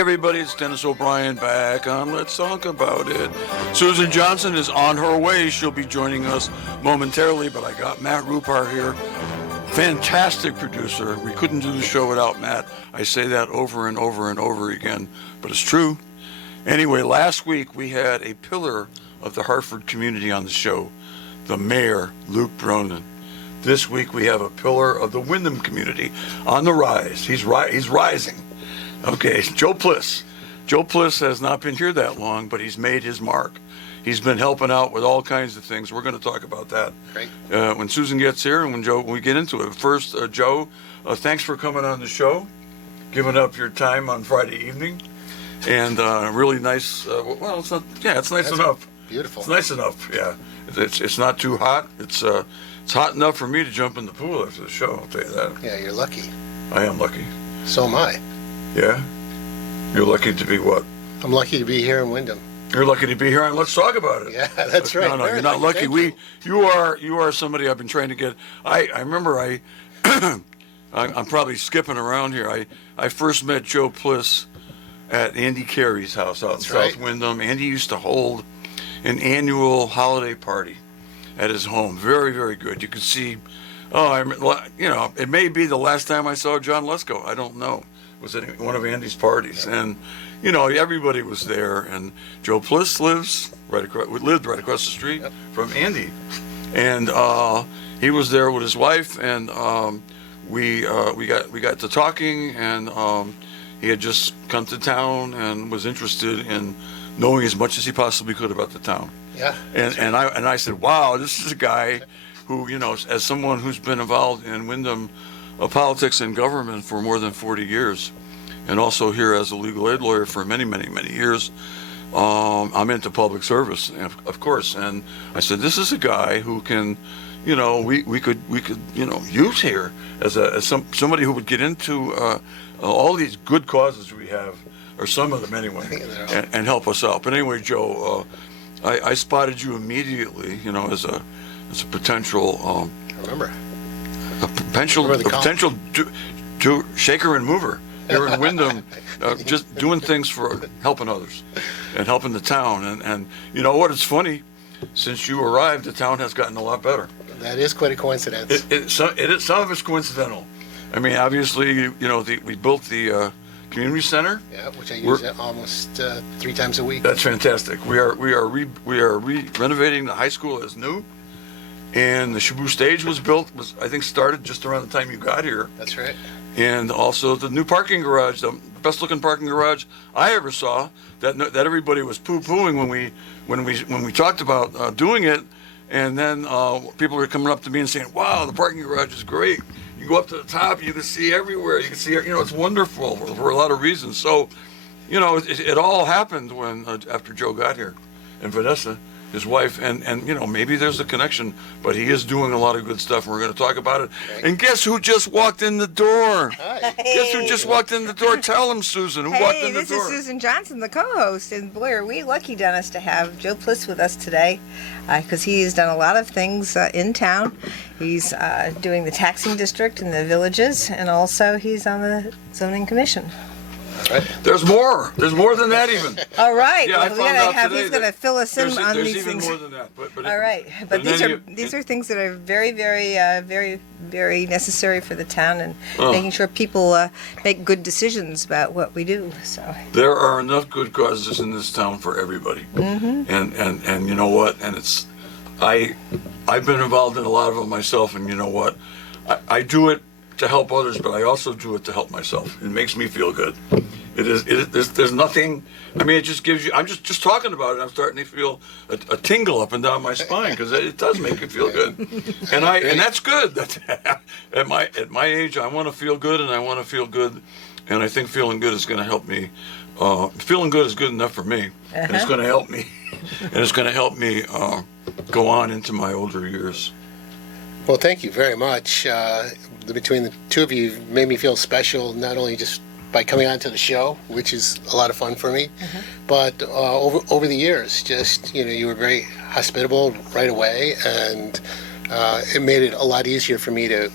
everybody, it's Dennis O'Brien back on Let's Talk About It. Susan Johnson is on her way. She'll be joining us momentarily, but I got Matt Rupar here. Fantastic producer. We couldn't do the show without Matt. I say that over and over and over again, but it's true. Anyway, last week we had a pillar of the Hartford community on the show, the mayor, Luke Bronin. This week we have a pillar of the Windham community on the rise. He's rising. Okay, Joe Pliss. Joe Pliss has not been here that long, but he's made his mark. He's been helping out with all kinds of things. We're going to talk about that when Susan gets here and when we get into it. First, Joe, thanks for coming on the show, giving up your time on Friday evening, and really nice. Well, it's not. Yeah, it's nice enough. Beautiful. It's nice enough. Yeah, it's not too hot. It's hot enough for me to jump in the pool after the show. I'll tell you that. Yeah, you're lucky. I am lucky. So am I. Yeah? You're lucky to be what? I'm lucky to be here in Windham. You're lucky to be here, and let's talk about it. Yeah, that's right. No, you're not lucky. You are somebody I've been trying to get. I remember I'm probably skipping around here. I first met Joe Pliss at Andy Carey's house out in South Windham. Andy used to hold an annual holiday party at his home. Very, very good. You could see. It may be the last time I saw John Lesko. I don't know. It was at one of Andy's parties, and everybody was there. And Joe Pliss lived right across the street from Andy, and he was there with his wife, and we got to talking, and he had just come to town and was interested in knowing as much as he possibly could about the town. Yeah. And I said, wow, this is a guy who, as someone who's been involved in Windham politics and government for more than 40 years, and also here as a legal aid lawyer for many, many, many years, I'm into public service, of course. And I said, this is a guy who can, we could use here as somebody who would get into all these good causes we have, or some of them anyway, and help us out. But anyway, Joe, I spotted you immediately, as a potential. I remember. A potential shaker and mover here in Wyndham, just doing things for helping others and helping the town. And you know what? It's funny. Since you arrived, the town has gotten a lot better. That is quite a coincidence. Some of it's coincidental. I mean, obviously, we built the community center. Yeah, which I use almost 3 times a week. That's fantastic. We are renovating the high school as new. And the Shabu stage was started just around the time you got here. That's right. And also the new parking garage, the best looking parking garage I ever saw, that everybody was poo-pooing when we talked about doing it. And then people were coming up to me and saying, wow, the parking garage is great. You go up to the top, you can see everywhere. You can see, it's wonderful for a lot of reasons. So, it all happened when after Joe got here, and Vanessa, his wife, and maybe there's a connection, but he is doing a lot of good stuff, and we're going to talk about it. Okay. And guess who just walked in the door? Hi. Hey. Guess who just walked in the door? Tell him, Susan, who walked in the door. This is Susan Johnson, the co-host, and boy, are we lucky, Dennis, to have Joe Pliss with us today, because he has done a lot of things in town. He's doing the taxing district in the villages, and also he's on the zoning commission. Right. There's more than that even. All right. Yeah, he's going to fill us in on these even things. More than that. But all right. But these are things that are very, very, very, very necessary for the town, and making sure people make good decisions about what we do. So there are enough good causes in this town for everybody. Mm-hmm. And you know what? And it's I've been involved in a lot of them myself, and you know what? I do it to help others, but I also do it to help myself. It makes me feel good. There's nothing. I mean, it just gives you. I'm just talking about it. I'm starting to feel a tingle up and down my spine because it does make you feel good, and that's good. At my age, I want to feel good, and I want to feel good, and I think feeling good is going to help me. Feeling good is good enough for me, and it's going to help me, and it's going to help me go on into my older years. Well, thank you very much. Between the two of you, made me feel special, not only just by coming on to the show, which is a lot of fun for me, but over the years, just, you were very hospitable right away, and it made it a lot easier for me to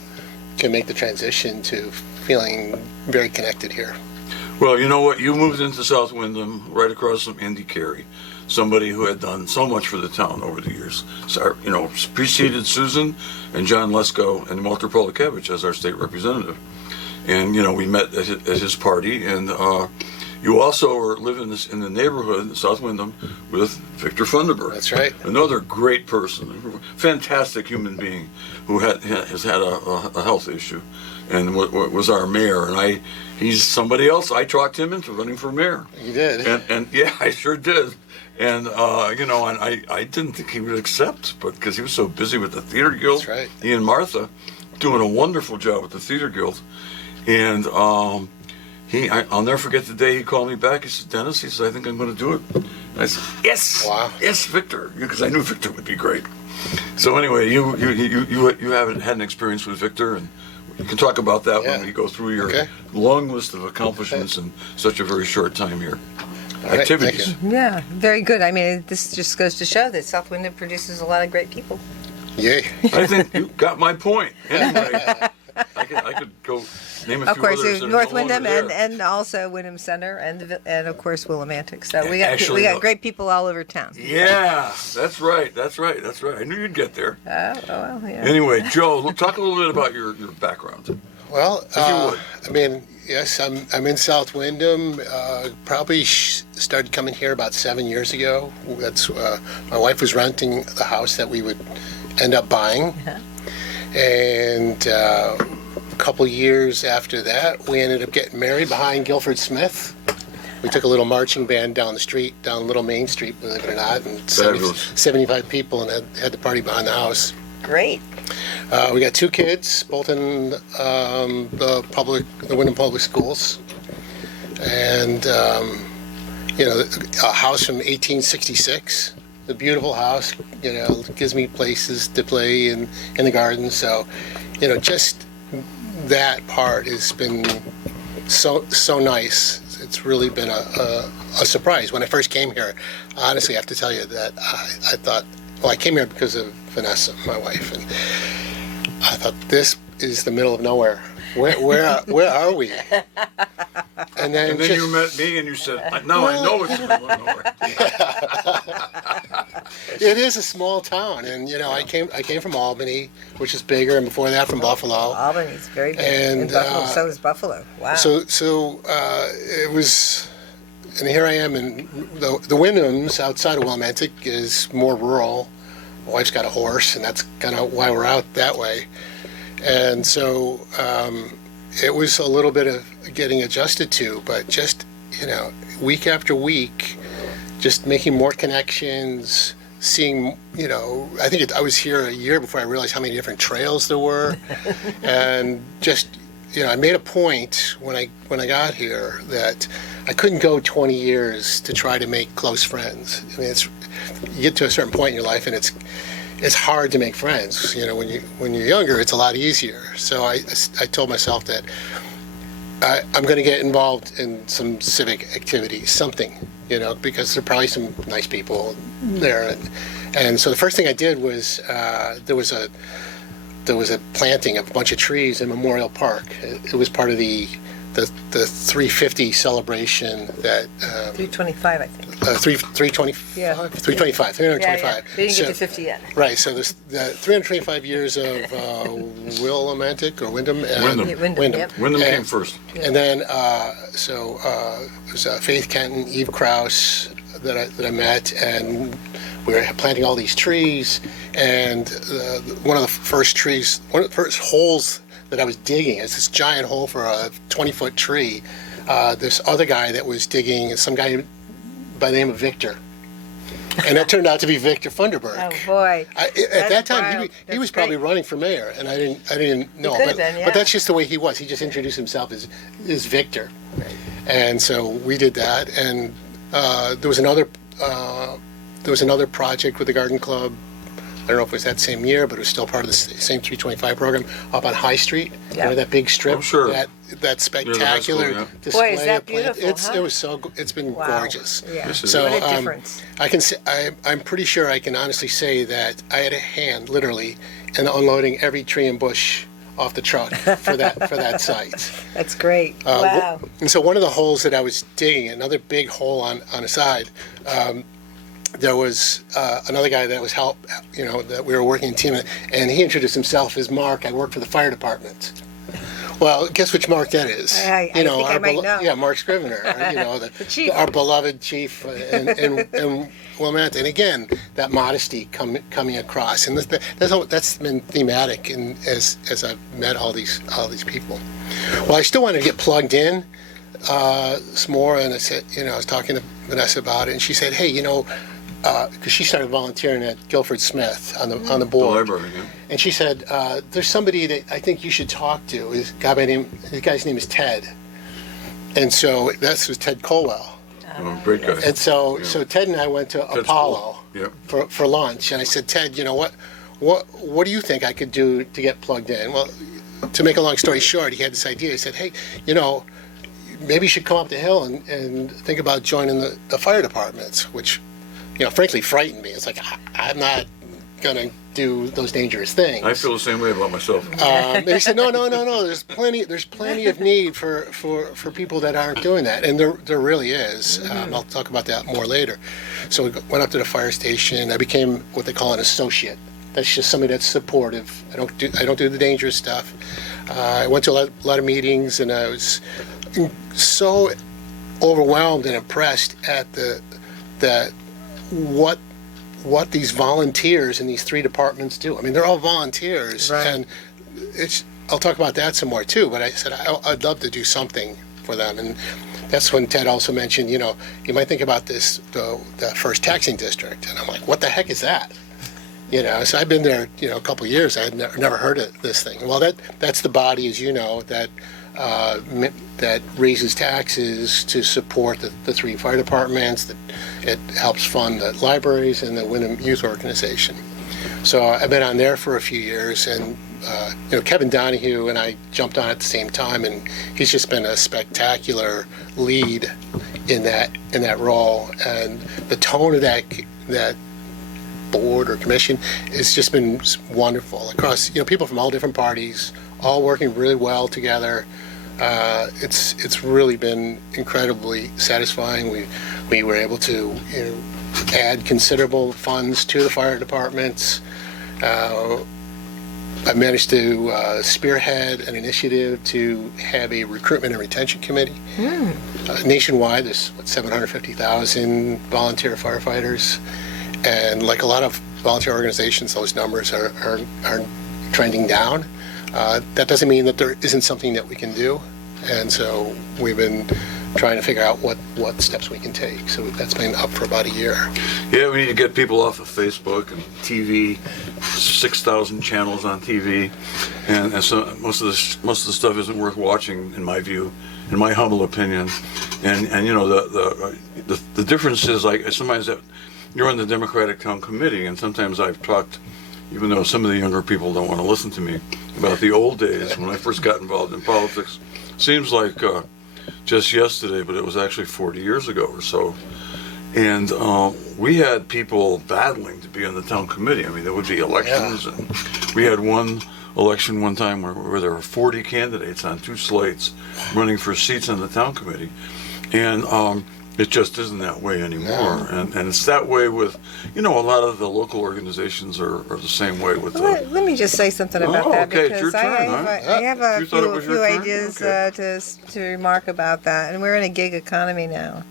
make the transition to feeling very connected here. Well, you know what? You moved into South Wyndham right across from Andy Carey, somebody who had done so much for the town over the years. So, preceded Susan and John Lesko and Walter Polakevich as our state representative. And, we met at his party. And you also are living in the neighborhood, South Wyndham, with Victor Funderburg. That's right. Another great person, fantastic human being who has had a health issue and was our mayor. And he's somebody else. I talked him into running for mayor. You did. And yeah, I sure did. And, and I didn't think he would accept, but because he was so busy with the Theater Guild. That's right. He and Martha doing a wonderful job with the Theater Guild. And I'll never forget the day he called me back. He said, Dennis, he said, I think I'm going to do it. And I said, yes. Wow. Yes, Victor, because I knew Victor would be great. So anyway, you haven't had an experience with Victor, and you can talk about that when we go through your long list of accomplishments in such a very short time here. All right, Activities. thank you. Yeah, very good. I mean, this just goes to show that South Wyndham produces a lot of great people. Yay. I think you got my point. Anyway, I could go name a Of few course, others that are North no longer Wyndham there. and also Wyndham Center and of course Willimantic. So we got Actually, great people all over town. Yeah, that's right. I knew you'd get there. Oh well, yeah. Anyway, Joe, talk a little bit about your background. Well, you would. Yes, I'm in South Wyndham. Probably started coming here about 7 years ago. That's my wife was renting the house that we would end up buying, and a couple years after that, we ended up getting married behind Guilford Smith. We took a little marching band down the street, down Little Main Street, believe it or not, and 75 people, and had the party behind the house. Great. We got 2 kids, both in the Wyndham Public Schools, and a house from 1866. A beautiful house, gives me places to play in the garden. So, just that part has been so nice. It's really been a surprise. When I first came here, honestly, I have to tell you that I thought, well, I came here because of Vanessa, my wife, and I thought, this is the middle of nowhere. Where are we? And then You met me and you said, now I know it's the middle of nowhere. It is a small town, and I came from Albany, which is bigger, and before that from Buffalo. Albany's very big, And, Buffalo, so is Buffalo. Wow. So it was, and here I am in the Wyndhams outside of Willimantic is more rural. My wife's got a horse, and that's kind of why we're out that way. And so it was a little bit of getting adjusted to, but just, week after week, just making more connections, seeing, I think I was here a year before I realized how many different trails there were. And just, I made a point when I got here that I couldn't go 20 years to try to make close friends. I mean, you get to a certain point in your life, and it's hard to make friends. When you're younger, it's a lot easier. So I told myself that I'm going to get involved in some civic activities, something, because there are probably some nice people there. And so the first thing I did was there was a planting of a bunch of trees in Memorial Park. It was part of the 350 celebration that 325, I think. 325. Yeah. 325. 325. Yeah. We didn't get to 50 yet. Right. So the 325 years of Willimantic or Wyndham. Wyndham. Yep. Wyndham came first. And then it was Faith Kenton, Eve Krause that I met, and we were planting all these trees. And one of the first holes that I was digging, it's this giant hole for a 20-foot tree. This other guy that was digging, some guy by the name of Victor. And that turned out to be Victor Funderburg. Oh boy! At that time, he was probably running for mayor, and I didn't know. Could have been, yeah. But that's just the way he was. He just introduced himself as Victor, and so we did that. And there was another project with the Garden Club. I don't know if it was that same year, but it was still part of the same 325 program up on High Street. Yeah. That big strip. Oh, sure. That spectacular yeah. display. Boy, is that of plant- beautiful, huh? It was so. It's been gorgeous. Yeah. So What a difference. I can say, I'm pretty sure I can honestly say that I had a hand, literally, in unloading every tree and bush off the truck for that site. That's great. Wow. And so one of the holes that I was digging, another big hole on the side, there was another guy that was that we were working in team, and he introduced himself as Mark. I work for the fire department. Well, guess which Mark that is? I think I might know. Yeah, Mark Scrivener. The chief. Our beloved chief, and Wilmette. And again, that modesty coming across, and that's been thematic. And as I've met all these people, well, I still wanted to get plugged in some more. And I said, I was talking to Vanessa about it, and she said, hey, because she started volunteering at Guilford Smith on the board. The library, yeah. And she said, there's somebody that I think you should talk to. His guy's name is Ted. And so that was Ted Colwell. Oh, great guy. And so Ted and I went to Ted's Apollo cool. for lunch. And I said, Ted, what do you think I could do to get plugged in? Well, to make a long story short, he had this idea. He said, hey, maybe you should come up the hill and think about joining the fire departments, which frankly frightened me. It's like, I'm not going to do those dangerous things. I feel the same way about myself. And he said, no. There's plenty of need for people that aren't doing that. And there really is. I'll talk about that more later. So we went up to the fire station. I became what they call an associate. That's just somebody that's supportive. I don't do the dangerous stuff. I went to a lot of meetings, and I was so overwhelmed and impressed at what these volunteers in these three departments do. I mean, they're all volunteers, right. And I'll talk about that some more too. But I said I'd love to do something for them, and that's when Ted also mentioned, you might think about the first taxing district, and I'm like, what the heck is that? So I've been there, a couple of years. I had never heard of this thing. Well, that's the body, as you know, that raises taxes to support the three fire departments. That it helps fund the libraries and the Wyndham Youth Organization. So I've been on there for a few years, and Kevin Donahue and I jumped on at the same time, and he's just been a spectacular lead in that role. And the tone of that board or commission has just been wonderful across people from all different parties, all working really well together. It's really been incredibly satisfying. We were able to add considerable funds to the fire departments. I managed to spearhead an initiative to have a recruitment and retention committee. Nationwide. There's 750,000 volunteer firefighters, and like a lot of volunteer organizations, those numbers are trending down. That doesn't mean that there isn't something that we can do, and so we've been trying to figure out what steps we can take. So that's been up for about a year. Yeah, we need to get people off of Facebook and TV, 6,000 channels on TV, and so most of the stuff isn't worth watching, in my view, in my humble opinion. And the difference is, like, sometimes that you're on the Democratic Town Committee, and sometimes I've talked, even though some of the younger people don't want to listen to me, about the old days when I first got involved in politics. Seems like just yesterday, but it was actually 40 years ago or so. And we had people battling to be on the town committee. I mean, there would be elections, and we had one election one time where there were 40 candidates on two slates running for seats on the town committee. And it just isn't that way anymore. And it's that way with, a lot of the local organizations are the same way with Let me just say something about that, okay, it's your because turn, I have a You thought it was few your turn? ideas Okay. to remark about that. And we're in a gig economy now.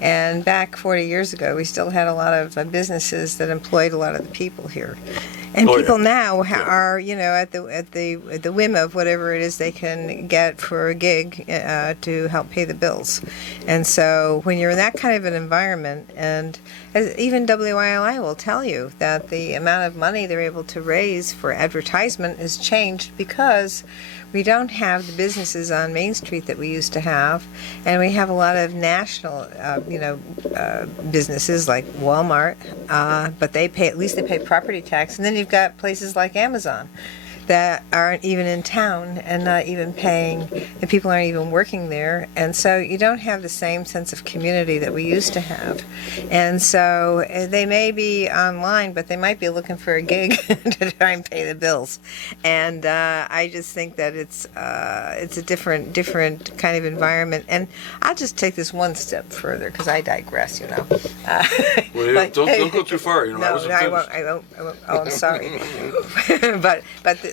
And back 40 years ago, we still had a lot of businesses that employed a lot of the people here. And people now are, at the whim of whatever it is they can get for a gig to help pay the bills. And so when you're in that kind of an environment, and even WILI will tell you that the amount of money they're able to raise for advertisement has changed because we don't have the businesses on Main Street that we used to have, and we have a lot of national, businesses like Walmart, but at least they pay property tax, and then you've got places like Amazon that aren't even in town and not even paying, and people aren't even working there. And so you don't have the same sense of community that we used to have. And so they may be online, but they might be looking for a gig to try and pay the bills. And I just think that it's a different kind of environment. And I'll just take this one step further because I digress, you know. Well, yeah, don't go too far. You know, No, I won't. Oh, I'm sorry. but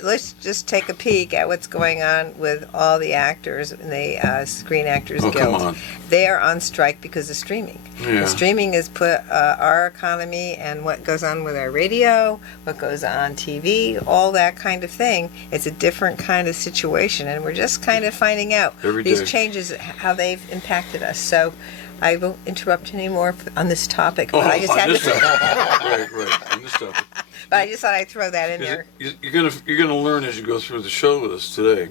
let's just take a peek at what's going on with all the actors in the Screen Actors Guild. Come on. They are on strike because of streaming. Yeah. The streaming has put our economy and what goes on with our radio, what goes on TV, all that kind of thing. It's a different kind of situation, and we're just kind of finding out Every these day. changes, how they've impacted us. So I won't interrupt anymore on this topic, but I just on had this to. topic. Right, on this topic. But I just thought I'd throw that in there. You're gonna learn as you go through the show with us today.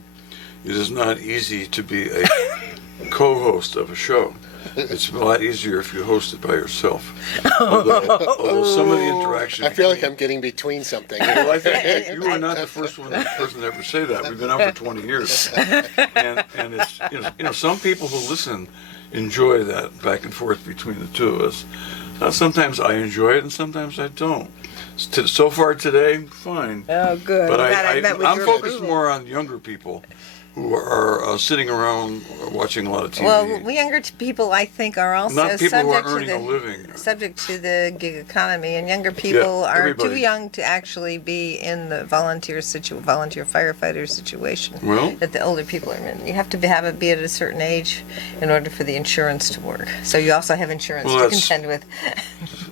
It is not easy to be a co-host of a show. It's a lot easier if you host it by yourself. Although some of the interaction. I feel like I'm getting between something. Well, I think you are not the first person to ever say that. We've been out for 20 years, and it's some people who listen enjoy that back and forth between the two of us. Sometimes I enjoy it, and sometimes I don't. So far today, fine. Oh, good. But I'm I'm focused more on younger people who are sitting around watching a lot of TV. Well, we younger people, I think, are also Not people who are subject to earning a living. subject to the gig economy, and younger people are too everybody. young to actually be in the volunteer firefighter situation Well- that the older people are in. You have to be at a certain age in order for the insurance to work. So you also have insurance Well, to that's- contend with.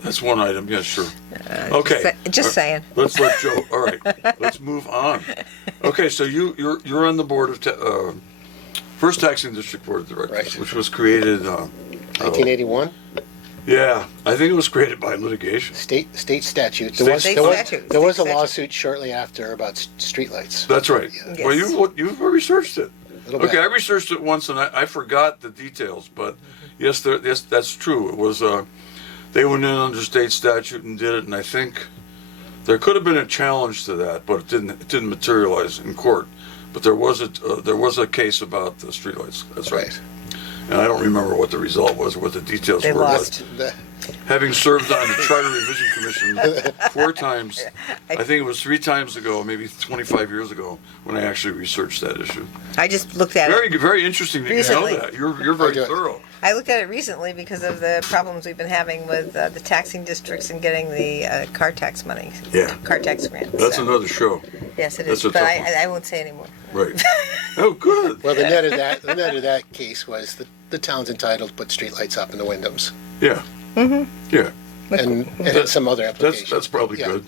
That's one item. Yeah, sure. Okay. Just saying. Let's let Joe. All right. Let's move on. Okay, so you're on the board of First Taxing District Board of Directors, Right. which was created. 1981, Yeah, I think it was created by litigation. state statute. State statute. There was a State lawsuit shortly after about streetlights. That's right. Yes. Well, you've researched it. Little bit. Okay, I researched it once and I forgot the details, but yes, that's true. It was they went in under state statute and did it, and I think there could have been a challenge to that, but it didn't materialize in court. But there was a case about the streetlights. That's right. And I don't remember what the result was or what the details They were. lost. But having served on the Charter Revision Commission 4 times, I think it was 3 times ago, maybe 25 years ago, when I actually researched that issue. I just looked at it. Very interesting that you Recently. know that. You're very do it. thorough. I looked at it recently because of the problems we've been having with the taxing districts and getting the car tax money. Yeah. Car tax grant. That's So, another show. Yes, it that's is. a But tough one. I won't say anymore. Right. Oh, good. Well, the net of that case was that the town's entitled to put streetlights up in the Wyndhams Yeah. Mm-hmm. Yeah. and some other applications. That's probably Yeah. good.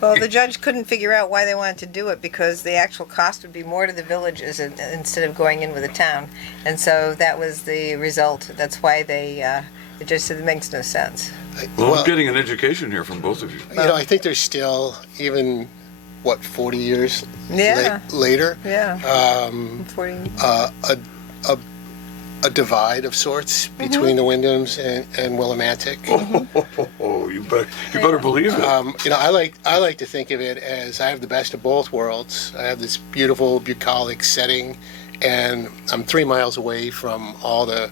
Well, the judge couldn't figure out why they wanted to do it because the actual cost would be more to the villages instead of going in with the town. And so that was the result. That's why the judge said it makes no sense. Well, Well, I'm getting an education here from both of you. I think there's still, even, 40 years Yeah. later, Yeah. 40. a divide of sorts between the Wyndhams and Willimantic. Oh, you better believe it. I like to think of it as I have the best of both worlds. I have this beautiful bucolic setting, and I'm 3 miles away from all the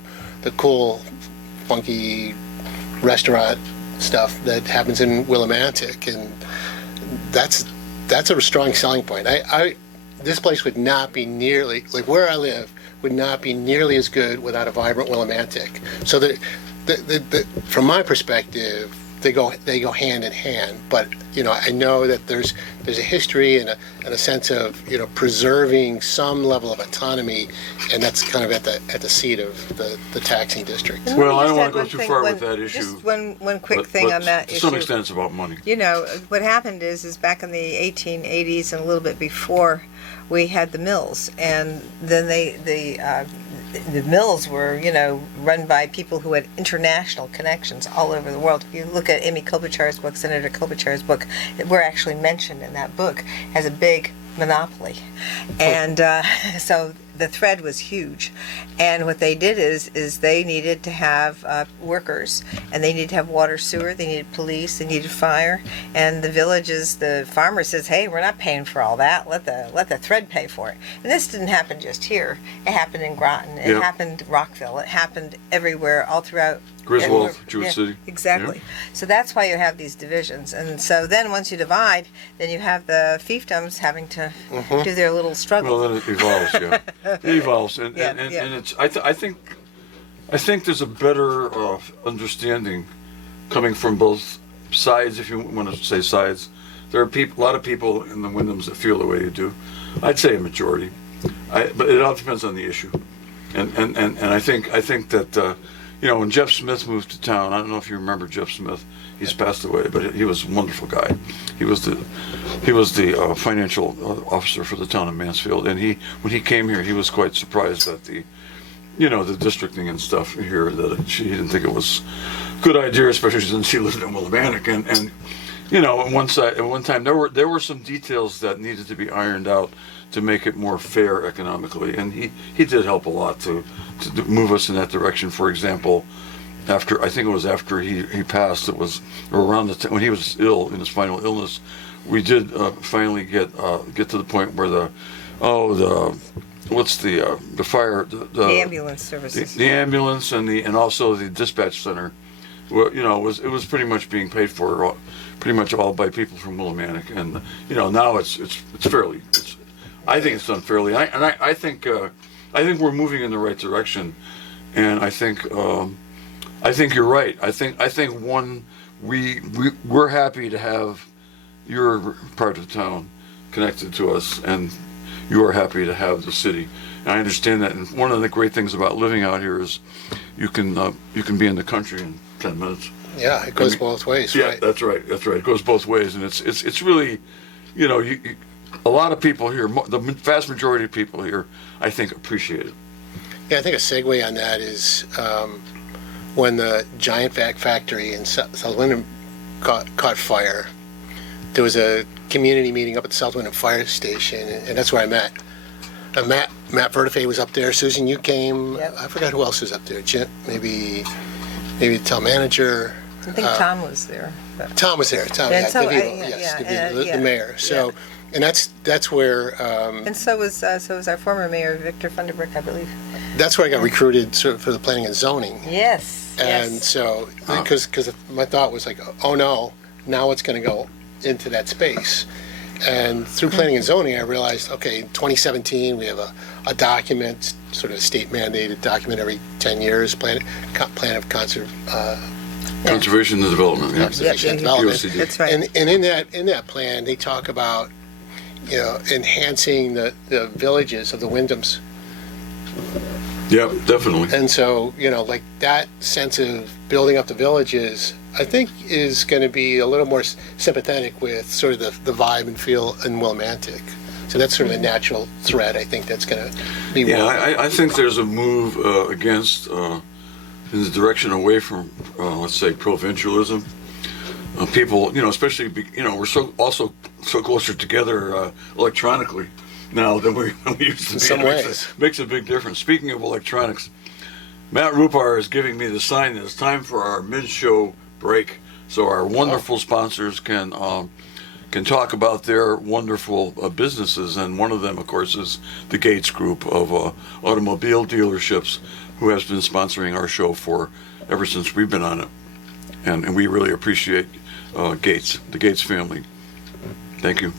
cool, funky restaurant stuff that happens in Willimantic, and that's a strong selling point. This place would not be nearly, like where I live, would not be nearly as good without a vibrant Willimantic. So from my perspective, they go hand in hand. But I know that there's a history and a sense of preserving some level of autonomy, and that's kind of at the seat of the taxing district. Well, I don't Just want add to go one too thing, far with that issue. Just one quick but- thing but on that to issue. some extent, it's about money. What happened is back in the 1880s and a little bit before, we had the mills, and then the mills were, run by people who had international connections all over the world. If you look at Amy Klobuchar's book, Senator Klobuchar's book, we're actually mentioned in that book as a big monopoly. And so the thread was huge, and what they did is they needed to have workers, and they needed to have water, sewer, they needed police, they needed fire, and the farmer says, hey, we're not paying for all that, let the thread pay for it. And this didn't happen just here, it happened in Groton, it happened in Rockville, it happened everywhere, all throughout Griswold, Jewett City. Exactly. So that's why you have these divisions. And so then once you divide, then you have the fiefdoms having to do their little struggle. Well, then it evolves, yeah. It evolves, and it's. I think there's a better understanding coming from both sides, if you want to say sides. There are a lot of people in the Wyndhams that feel the way you do. I'd say a majority, but it all depends on the issue. And I think that. When Jeff Smith moved to town, I don't know if you remember Jeff Smith. He's passed away, but he was a wonderful guy. He was the financial officer for the town of Mansfield, and when he came here, he was quite surprised at the districting and stuff here. That he didn't think it was a good idea, especially since he lived in Willimantic. And at one time there were some details that needed to be ironed out to make it more fair economically, and he did help a lot to move us in that direction. For example, I think it was after he passed, it was around when he was ill in his final illness, we did finally get to the point where the fire, the ambulance services, the ambulance and also the dispatch center, it was pretty much being paid for pretty much all by people from Willimantic, and now it's fairly. I think it's done fairly, I think we're moving in the right direction, and I think you're right. I think we're happy to have your part of town connected to us, and you are happy to have the city. And I understand that. And one of the great things about living out here is you can be in the country in 10 minutes. Yeah, it goes both ways. Yeah, right? That's right. It goes both ways, and it's really, a lot of people here, the vast majority of people here, I think, appreciate it. Yeah, I think a segue on that is when the Giant Vac factory in South Wyndham caught fire. There was a community meeting up at the South Wyndham Fire Station, and that's where I met. Matt Vertife was up there. Susan, you came. Yep. I forgot who else was up there. Jim, maybe the town manager. I think Tom was there. But. Tom was there. Tom, And yeah, so, DeVito, yes, DeVito, the mayor. So, and that's where. And so was our former mayor Victor Funderbrick, I believe. That's where I got recruited for the planning and zoning. Yes. And so, because my thought was like, oh no, now it's going to go into that space. And through planning and zoning, I realized, okay, in 2017, we have a document, sort of state mandated document every 10 years, plan of conservation and development. Yeah. Conservation and development. POCD. That's right. And in that plan, they talk about, enhancing the villages of the Wyndhams. Yeah, definitely. And so, like that sense of building up the villages, I think is going to be a little more sympathetic with sort of the vibe and feel in Willimantic. So that's sort of a natural thread, I think, that's going to be. Yeah, I think there's a move against, in the direction away from, let's say, provincialism. People, especially, we're so closer together electronically now than we used to be. In some ways. Makes a big difference. Speaking of electronics, Matt Rupar is giving me the sign that it's time for our mid-show break, so our wonderful sponsors can talk about their wonderful businesses, and one of them, of course, is the Gates Group of automobile dealerships, who has been sponsoring our show ever since we've been on it, and we really appreciate the Gates family. Thank you.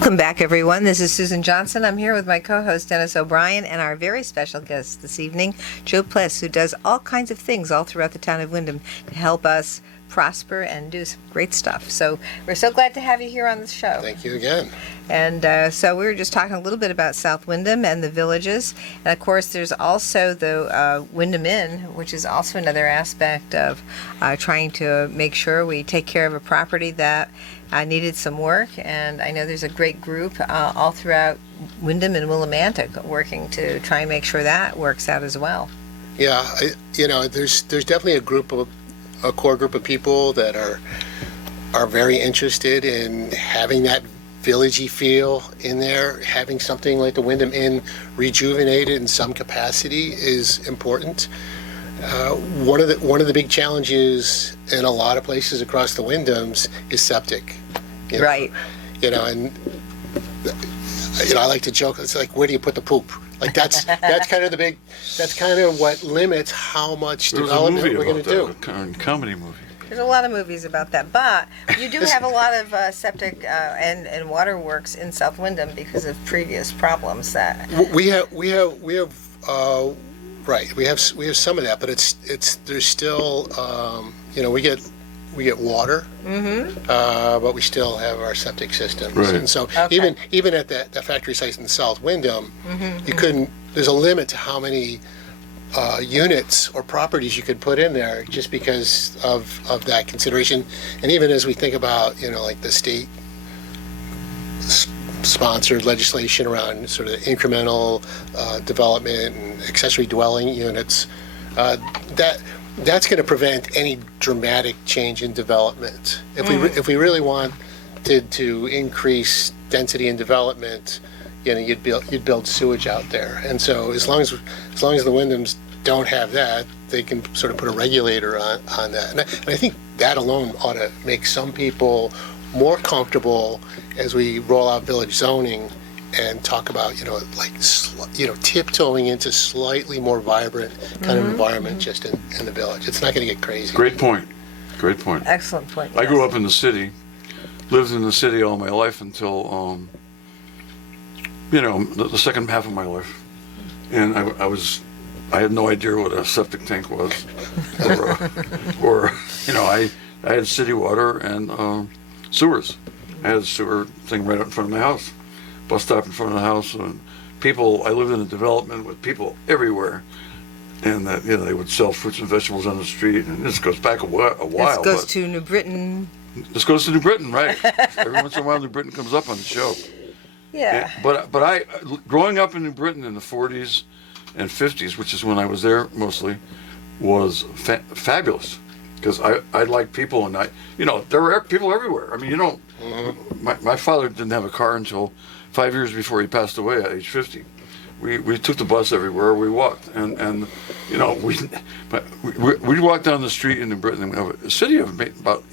Welcome back, everyone. This is Susan Johnson. I'm here with my co-host, Dennis O'Brien, and our very special guest this evening, Joe Pliss, who does all kinds of things all throughout the town of Wyndham to help us prosper and do some great stuff. So we're so glad to have you here on the show. Thank you again. And so we were just talking a little bit about South Wyndham and the villages. And of course, there's also the Wyndham Inn, which is also another aspect of trying to make sure we take care of a property that needed some work. And I know there's a great group all throughout Wyndham and Willimantic working to try and make sure that works out as well. Yeah, there's definitely a core group of people that are very interested in having that villagey feel in there. Having something like the Wyndham Inn rejuvenated in some capacity is important. One of the big challenges in a lot of places across the Wyndhams is septic. You know? Right. And I like to joke. It's like, where do you put the poop? Like that's kind of the big. That's kind of what limits how much There was a development movie we're going about to do. that, a comedy movie. There's a lot of movies about that, but you do have a lot of septic and water works in South Wyndham because of previous problems that. We have right. We have some of that, but there's still we get water, but we still have our septic systems, Right. and so Okay. even at the factory site in South Wyndham, you couldn't. There's a limit to how many units or properties you could put in there, just because of that consideration. And even as we think about like the state sponsored legislation around sort of incremental development and accessory dwelling units, that's going to prevent any dramatic change in development. If we really wanted to increase density and development, you'd build sewage out there. And so as long as the Wyndhams don't have that, they can sort of put a regulator on that. And I think that alone ought to make some people more comfortable as we roll out village zoning and talk about tiptoeing into slightly more vibrant kind of environment just in the village. It's not going to get crazy. Great point. Excellent point. I grew up in the city, lived in the city all my life until the second half of my life, and I had no idea what a septic tank was, or I had city water and sewers. I had a sewer thing right up in front of my house, bus stop in front of the house, and I lived in a development with people everywhere, and that they would sell fruits and vegetables on the street, and this goes back a while. This goes to New Britain. This goes to New Britain, right? Every once in a while, New Britain comes up on the show. Yeah. But I, growing up in New Britain in the 40s and 50s, which is when I was there mostly, was fabulous, because I like people, and there were people everywhere. I mean, my father didn't have a car until 5 years before he passed away at age 50. We took the bus everywhere. We walked, and we walked down the street in New Britain, and we have a city of about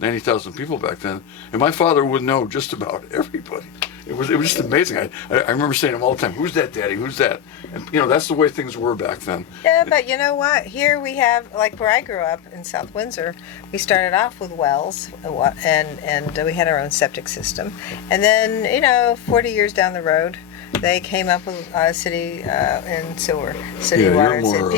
90,000 people back then, and my father would know just about everybody. It was just amazing. I remember saying to him all the time, "Who's that, Daddy? Who's that?" And that's the way things were back then. Yeah, but you know what? Here we have, like where I grew up in South Windsor, we started off with wells, and we had our own septic system, and then 40 years down the road, they came up with city and city water. More,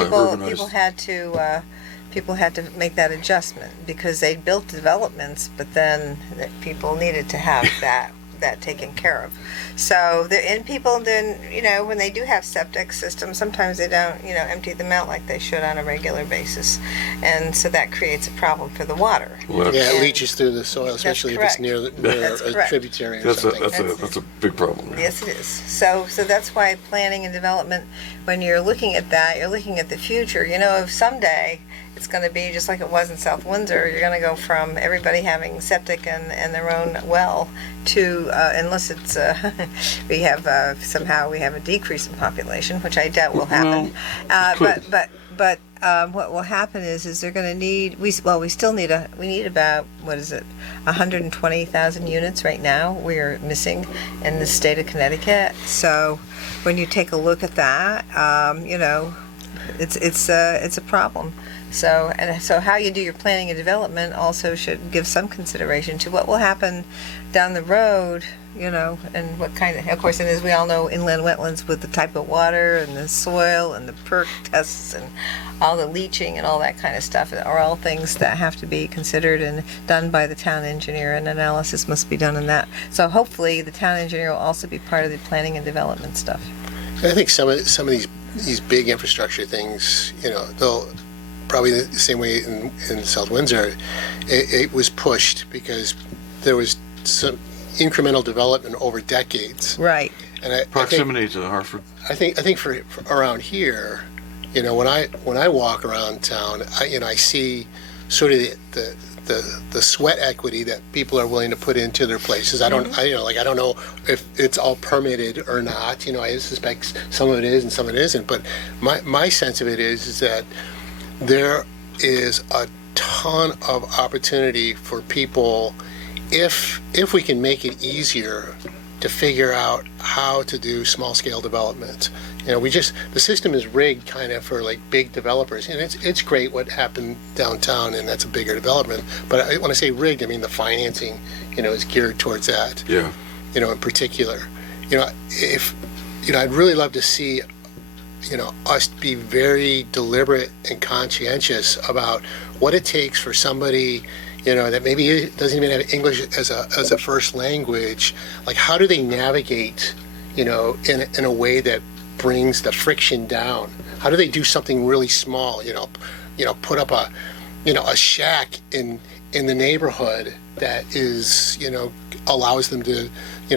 People had to make that adjustment because they built developments, but then people needed to have that taken care of. So people then when they do have septic systems, sometimes they don't empty them out like they should on a regular basis, and so that creates a problem for the water. Well, it leaches through the soil, especially if it's near a tributary or something. That's a big problem. Right? Yes, it is. So that's why planning and development, when you're looking at that, you're looking at the future. If someday it's going to be just like it was in South Windsor, you're going to go from everybody having septic and their own well to, unless it's we have a decrease in population, which I doubt will happen. But what will happen is they're going to need we need about 120,000 units right now we're missing in the state of Connecticut. So when you take a look at that, it's a problem. So how you do your planning and development also should give some consideration to what will happen down the road, and what kind of course, and as we all know, inland wetlands with the type of water and the soil and the perk tests and all the leaching and all that kind of stuff are all things that have to be considered and done by the town engineer, and analysis must be done in that. So hopefully the town engineer will also be part of the planning and development stuff. I think some of these big infrastructure things, they'll probably the same way in South Windsor, it was pushed because there was some incremental development over decades. Right. And proximity to Hartford. I think for around here, when I walk around town, I see sort of the sweat equity that people are willing to put into their places. I don't know if it's all permitted or not. I suspect some of it is and some of it isn't. But my sense of it is that there is a ton of opportunity for people if we can make it easier to figure out how to do small scale development. The system is rigged kind of for like big developers, and it's great what happened downtown, and that's a bigger development. But when I say rigged, I mean the financing, is geared towards that. Yeah. In particular, I'd really love to see, us be very deliberate and conscientious about what it takes for somebody, that maybe doesn't even have English as a first language. Like, how do they navigate, in a way that brings the friction down? How do they do something really small? Put up a shack in the neighborhood that is, allows them to,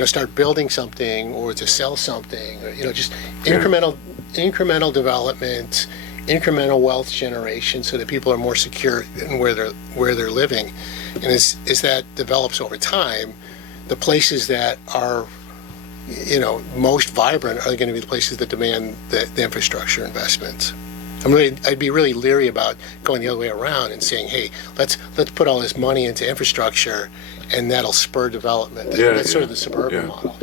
start building something or to sell something, or, just incremental development, incremental wealth generation, so that people are more secure in where they're living. And as that develops over time, the places that are most vibrant are going to be the places that demand the infrastructure investments. I'd be really leery about going the other way around and saying, hey, let's put all this money into infrastructure and that'll spur development. That's sort of the suburban model.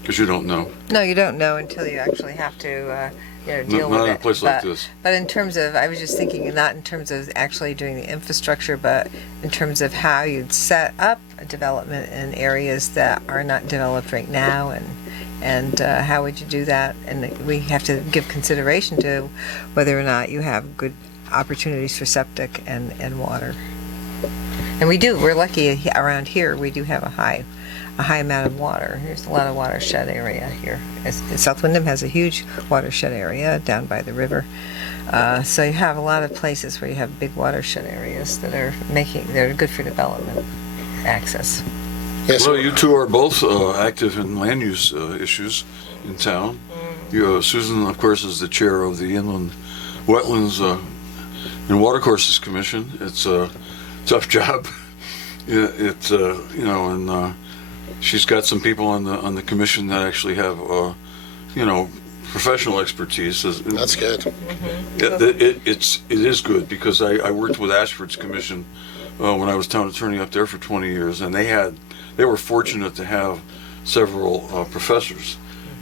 Because you don't know. No, you don't know until you actually have to deal with it. Not in a place like this. But in terms of, I was just thinking, not in terms of actually doing the infrastructure, but in terms of how you'd set up a development in areas that are not developed right now, and how would you do that? And we have to give consideration to whether or not you have good opportunities for septic and water. And we do. We're lucky around here. We do have a high amount of water. There's a lot of watershed area here. South Windham has a huge watershed area down by the river. So you have a lot of places where you have big watershed areas that are good for development access. Yes. Well, you two are both active in land use issues in town. Susan, of course, is the chair of the Inland Wetlands and Watercourses Commission. It's a tough job. And she's got some people on the commission that actually have, professional expertise. That's good. It is good, because I worked with Ashford's commission when I was town attorney up there for 20 years, and they were fortunate to have several professors,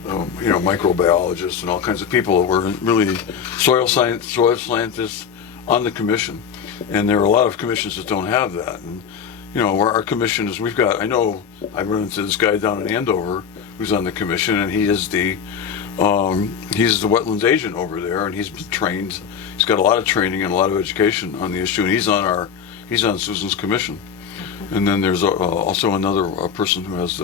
microbiologists and all kinds of people that were really soil scientists on the commission. And there are a lot of commissions that don't have that. And where our commission is, I know I run into this guy down in Andover who's on the commission, and he's the wetlands agent over there, and he's been trained. He's got a lot of training and a lot of education on the issue, and he's on Susan's commission. And then there's also another person who has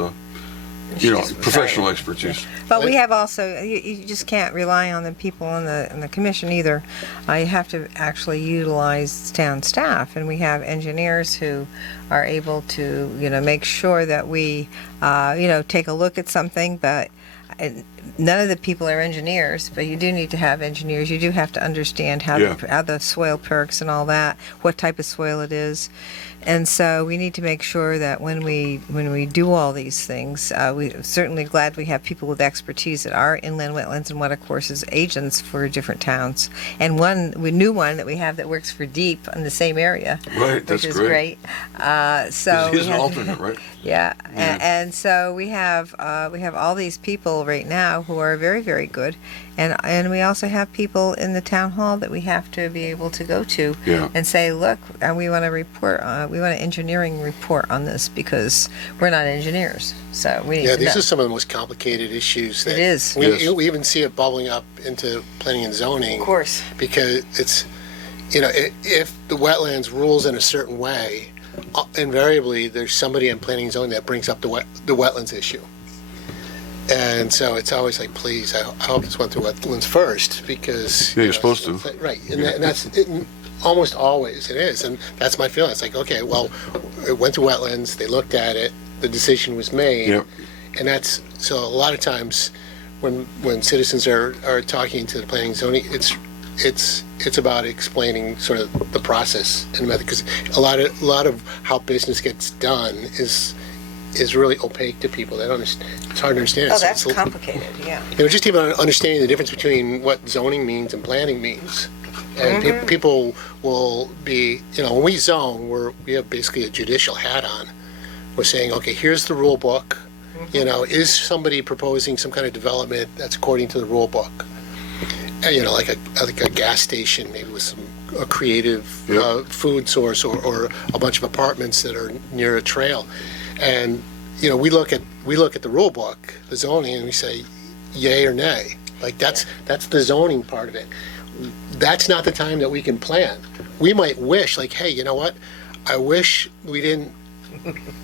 professional expertise. But we have also, you just can't rely on the people in the commission either. You have to actually utilize town staff, and we have engineers who are able to, make sure that we, take a look at something, but none of the people are engineers, but you do need to have engineers. You do have to understand how the soil perks and all that, what type of soil it is. And so we need to make sure that when we do all these things, we're certainly glad we have people with expertise that are inland wetlands and watercourses agents for different towns. And new one that we have that works for Deep in the same area, right? That's which is great. So he's an alternate, right? Yeah. And so we have all these people right now who are very, very good, and we also have people in the town hall that we have to be able to go to and say, look, we want to report. We want an engineering report on this, because we're not engineers. So we need to these know. are some of the most complicated issues. It is. We even see it bubbling up into planning and zoning. Of course. Because it's, if the wetlands rules in a certain way, invariably there's somebody in planning and zoning that brings up the wetlands issue. And so it's always like, please, I hope this went through wetlands first, because... Yeah, you're supposed to. Right, and that's... Almost always it is, and that's my feeling. It's like, okay, well, it went to wetlands, they looked at it, the decision was made, and that's, so a lot of times when citizens are talking to the planning and zoning, it's about explaining sort of the process and method, because a lot of how business gets done is really opaque to people. They don't understand. It's hard to understand. Oh, So that's it's complicated, yeah. just even understanding the difference between what zoning means and planning means. And people will be, when we zone, we have basically a judicial hat on. We're saying, okay, here's the rule book. Is somebody proposing some kind of development that's according to the rule book? Like a gas station, maybe with a creative food source, or a bunch of apartments that are near a trail. And we look at the rule book, the zoning, and we say, yay or nay. Like that's the zoning part of it. That's not the time that we can plan. We might wish, like, hey, you know what? I wish we didn't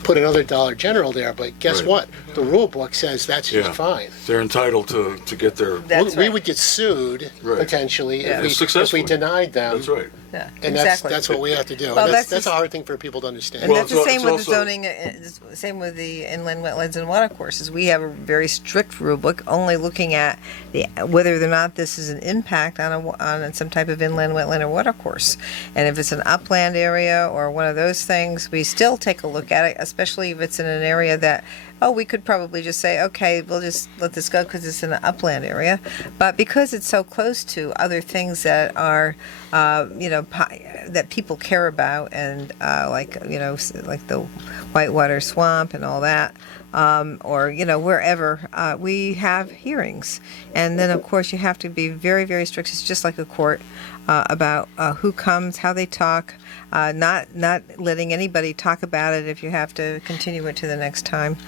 put another Dollar General there, but guess Right. what? The rule book says that's just Yeah. fine. They're entitled to get their. That's We right. would get sued Right. potentially Yeah. if we Successfully. denied them. That's right. Yeah, And exactly. that's what we have to do. Well, And that's that's a just- hard thing for people to understand. And Well, that's the it's same with also- the zoning, same with the inland wetlands and water courses. We have a very strict rule book, only looking at whether or not this is an impact on some type of inland wetland or water course. And if it's an upland area or one of those things, we still take a look at it, especially if it's in an area that, we could probably just say, okay, we'll just let this go because it's in an upland area. But because it's so close to other things that are, that people care about, and like the whitewater swamp and all that, or wherever, we have hearings. And then of course you have to be very, very strict. It's just like a court, about who comes, how they talk, not letting anybody talk about it if you have to continue it to the next time,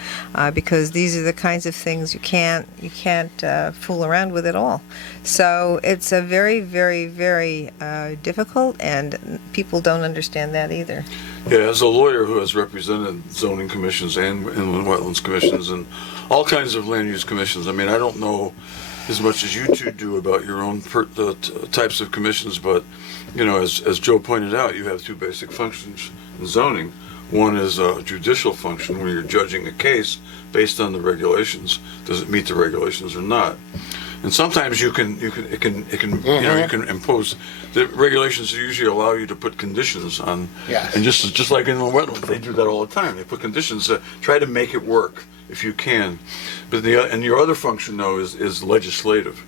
because these are the kinds of things you can't fool around with at all. So it's a very, very, very difficult, and people don't understand that either. Yeah, as a lawyer who has represented zoning commissions and inland wetlands commissions and all kinds of land use commissions, I mean, I don't know as much as you two do about your own types of commissions, but as Joe pointed out, you have two basic functions in zoning. One is a judicial function, where you're judging a case based on the regulations. Does it meet the regulations or not? And sometimes you can impose. The regulations usually allow you to put conditions on. Yes. And just like in the wetlands, they do that all the time. They put conditions to try to make it work if you can. But your other function though is legislative,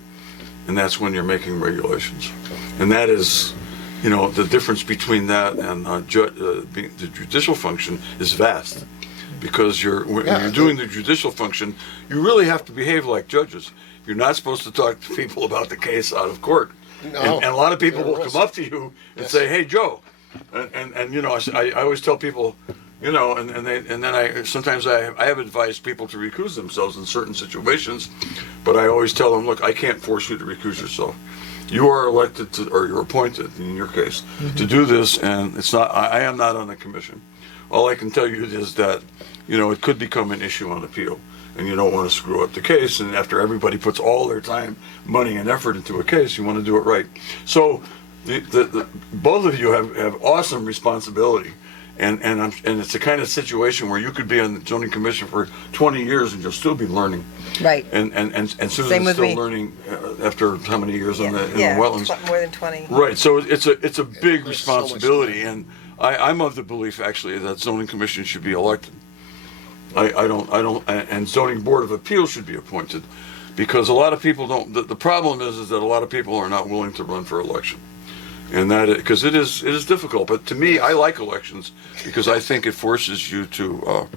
and that's when you're making regulations. And that is, the difference between that and the judicial function is vast, because when you're doing the judicial function, you really have to behave like judges. You're not supposed to talk to people about the case out of court. No. And a lot of people will come up to you and say, "Hey, Joe," and I always tell people, and then I have advised people to recuse themselves in certain situations, but I always tell them, look, I can't force you to recuse yourself. You are elected to, or you're appointed in your case, to do this, and it's not. I am not on the commission. All I can tell you is that it could become an issue on appeal, and you don't want to screw up the case. And after everybody puts all their time, money, and effort into a case, you want to do it right. So the both of you have awesome responsibility. And it's the kind of situation where you could be on the zoning commission for 20 years and you'll still be learning. Right. And Susan's still learning after how many years in the wetlands? More than 20. Right. So it's a big There's so much responsibility, and I'm of the belief actually that zoning commission should be elected. I don't, and zoning board of appeals should be appointed, because a lot of people don't. The problem is that a lot of people are not willing to run for election. And that, because it is difficult. But to me, I like elections because I think it forces you to.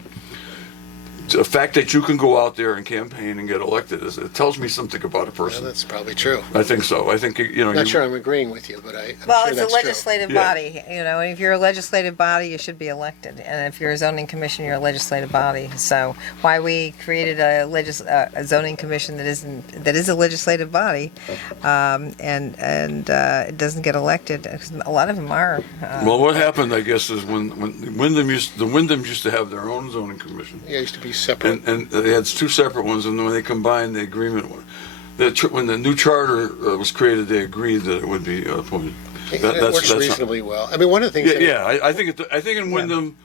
The fact that you can go out there and campaign and get elected it tells me something about a Yeah, person. that's probably true. I think so. I think I'm not sure I'm agreeing with you, but I'm Well, sure it's that's a legislative true. Yeah. body, and if you're a legislative body, you should be elected. And if you're a zoning commission, you're a legislative body. So why we created a zoning commission that is a legislative body, and it doesn't get elected. 'Cause a lot of them are. Well, what happened, I guess, is when the Wyndhams used to have their own zoning commission. Yeah, it used to be separate. And they had two separate ones, and when they combined, the agreement, when the new charter was created, they agreed that it would be appointed. It works reasonably well. I mean, one of the things. I think in Wyndham,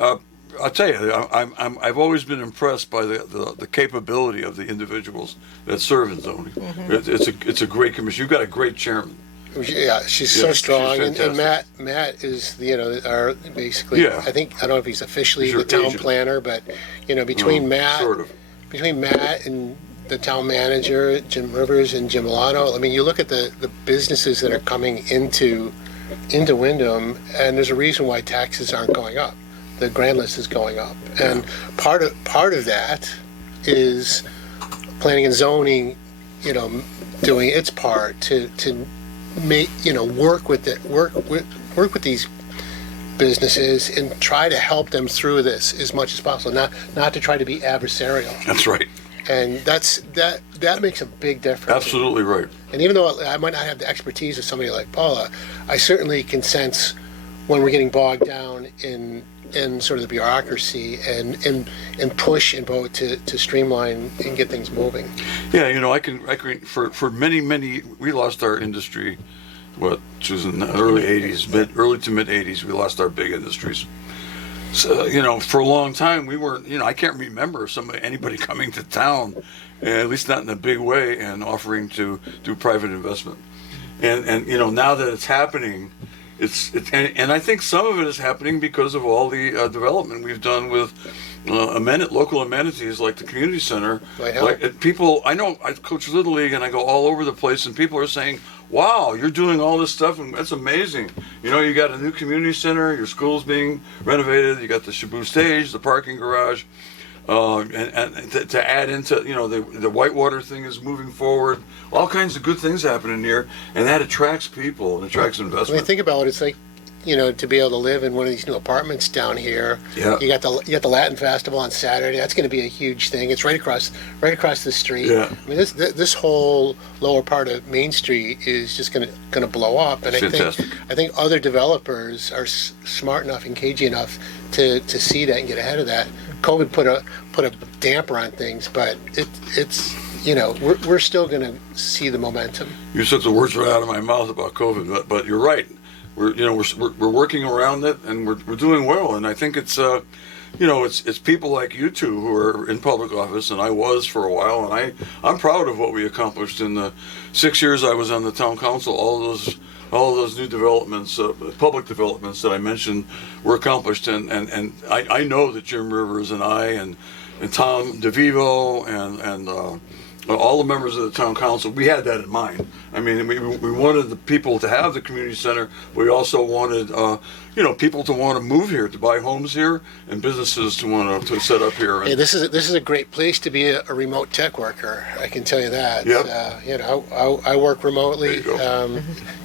I'll tell you, I've always been impressed by the capability of the individuals that serve in zoning. Mm-hmm. It's a great commission. You've got a great chairman. Yeah, she's so Yes, strong, she's and fantastic. Matt is our basically. Yeah. I don't know if he's officially He's your the town agent. planner, but between Sort of. Matt and the town manager, Jim Rivers and Jim Milano. I mean, you look at the businesses that are coming into Wyndham, and there's a reason why taxes aren't going up. The grand list is going up, and part of that is planning and zoning, doing its part to make work with these businesses and try to help them through this as much as possible. Not to try to be adversarial, That's right. and that makes a big difference. Absolutely right. And even though I might not have the expertise of somebody like Paula, I certainly can sense when we're getting bogged down in sort of the bureaucracy and push and vote to streamline and get things moving. Yeah, I can for many we lost our industry, which was in the early 80s, early to mid 80s, we lost our big industries. So, for a long time we weren't, I can't remember anybody coming to town, at least not in a big way, and offering to do private investment. And now that it's happening, and I think some of it is happening because of all the development we've done with local amenities like the community center. Right. Like people, I know I coach Little League and I go all over the place, and people are saying, "Wow, you're doing all this stuff, and that's amazing." You got a new community center, your school's being renovated, you got the Shabu stage, the parking garage. And to add into, the Whitewater thing is moving forward. All kinds of good things happening here, and that attracts people and attracts investment. I mean, think about it. It's like, to be able to live in one of these new apartments down here. Yeah. You got the Latin Festival on Saturday. That's going to be a huge thing. It's right across the street. Yeah. I mean, this whole lower part of Main Street is just going to blow up. And Fantastic. I think other developers are smart enough and cagey enough to see that and get ahead of that. COVID put a damper on things, but it's we're still going to see the momentum. You took the words right out of my mouth about COVID, but you're right. We're working around it, and we're doing well. And I think it's it's people like you two who are in public office, and I was for a while, and I'm proud of what we accomplished in the 6 years I was on the town council. All of those new developments, public developments that I mentioned, were accomplished, and I know that Jim Rivers and I and Tom DeVivo and all the members of the town council, we had that in mind. I mean, we wanted the people to have the community center. We also wanted people to want to move here, to buy homes here, and businesses to want to set up here. Hey, this is a great place to be a remote tech worker. I can tell you that. Yep. I work remotely There you go.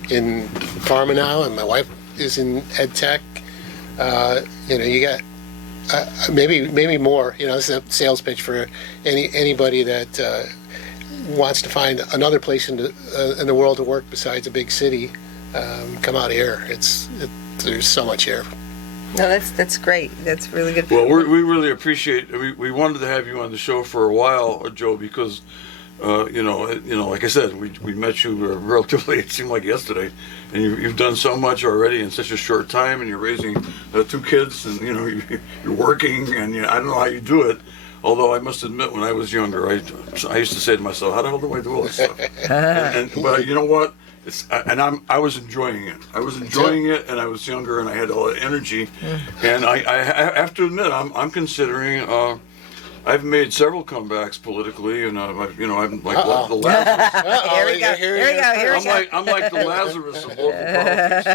in pharma now, and my wife is in ed tech. You got maybe more. This is a sales pitch for anybody that wants to find another place in the world to work besides a big city. Come out here. There's so much here. No, that's great. That's really good. Well, we really appreciate. We wanted to have you on the show for a while, Joe, because like I said, we met you relatively. It seemed like yesterday, and you've done so much already in such a short time, and you're raising 2 kids, and you're working, and I don't know how you do it. Although I must admit, when I was younger, I used to say to myself, "How the hell do I do all this stuff?" But you know what? I was enjoying it. I was enjoying it, and I was younger, and I had all that energy. And I have to admit, I'm considering. I've made several comebacks politically, and I'm like the Lazarus. Here we go. I'm like the Lazarus of local politics.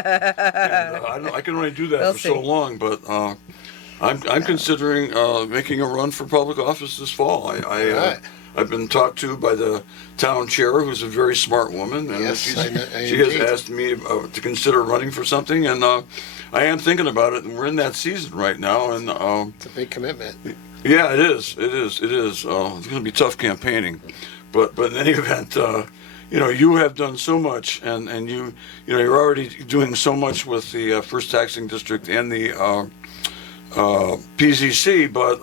And, I can only do that for so long, but I'm considering making a run for public office this fall. I've been talked to by the town chair, who's a very smart woman, and Yes, she has asked me to consider running for something, and I am thinking about it. And we're in that season right now, and it's a big commitment. yeah, it is. It's going to be tough campaigning, but in any event, you have done so much, and you're already doing so much with the First Taxing District and the PZC. But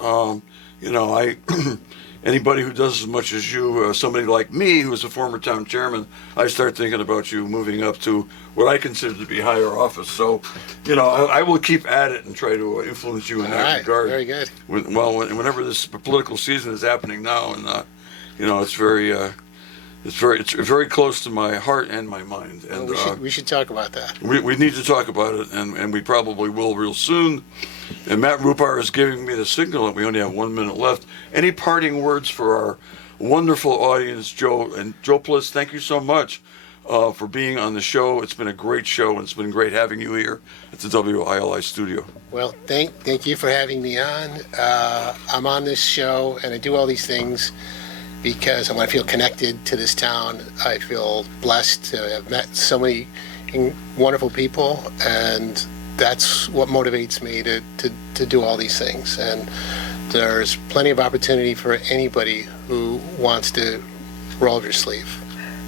anybody who does as much as you, somebody like me who's a former town chairman, I start thinking about you moving up to what I consider to be higher office. So, I will keep at it and try to influence you in that regard. Very good. Whenever this political season is happening now, and it's very, it's very close to my heart and my mind. And we should talk about that. we need to talk about it, and we probably will real soon. And Matt Rupar is giving me the signal that we only have 1 minute left. Any parting words for our wonderful audience, Joe? And Joe Pliss, thank you so much for being on the show. It's been a great show, and it's been great having you here at the WILI studio. Well, thank you for having me on. I'm on this show, and I do all these things because I want to feel connected to this town. I feel blessed to have met so many wonderful people, and that's what motivates me to do all these things. And there's plenty of opportunity for anybody who wants to roll up your sleeve.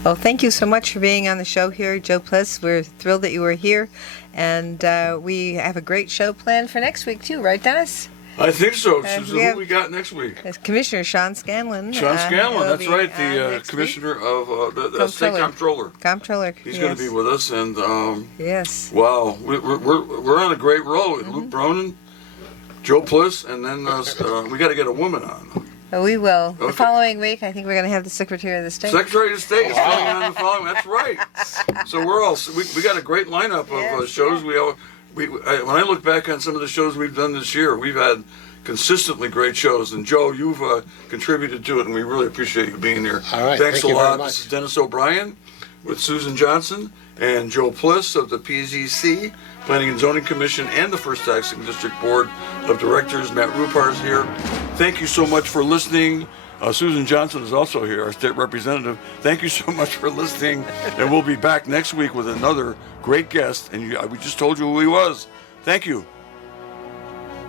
Well, thank you so much for being on the show here, Joe Pliss. We're thrilled that you were here, and we have a great show planned for next week too, right, Dennis? I think so. Susan, who we got next week? Commissioner Sean Scanlon. Sean Scanlon, that's right, the commissioner of the state comptroller. Comptroller. He's going to be with us, and yes. Wow, we're on a great roll. Luke Bronin, Joe Pliss, and then we got to get a woman on. Oh, we will. Okay. The following week, I think we're going to have the Secretary of the State. Secretary of State is coming on the following. That's right. So we got a great lineup of shows. Yeah. When I look back on some of the shows we've done this year, we've had consistently great shows. And Joe, you've contributed to it, and we really appreciate you being here. All right. Thanks Thank a you very lot. much. This is Dennis O'Brien with Susan Johnson and Joe Pliss of the PZC, Planning and Zoning Commission, and the First Taxing District Board of Directors. Matt Rupar is here. Thank you so much for listening. Susan Johnson is also here, our state representative. Thank you so much for listening, and we'll be back next week with another great guest. And we just told you who he was. Thank you.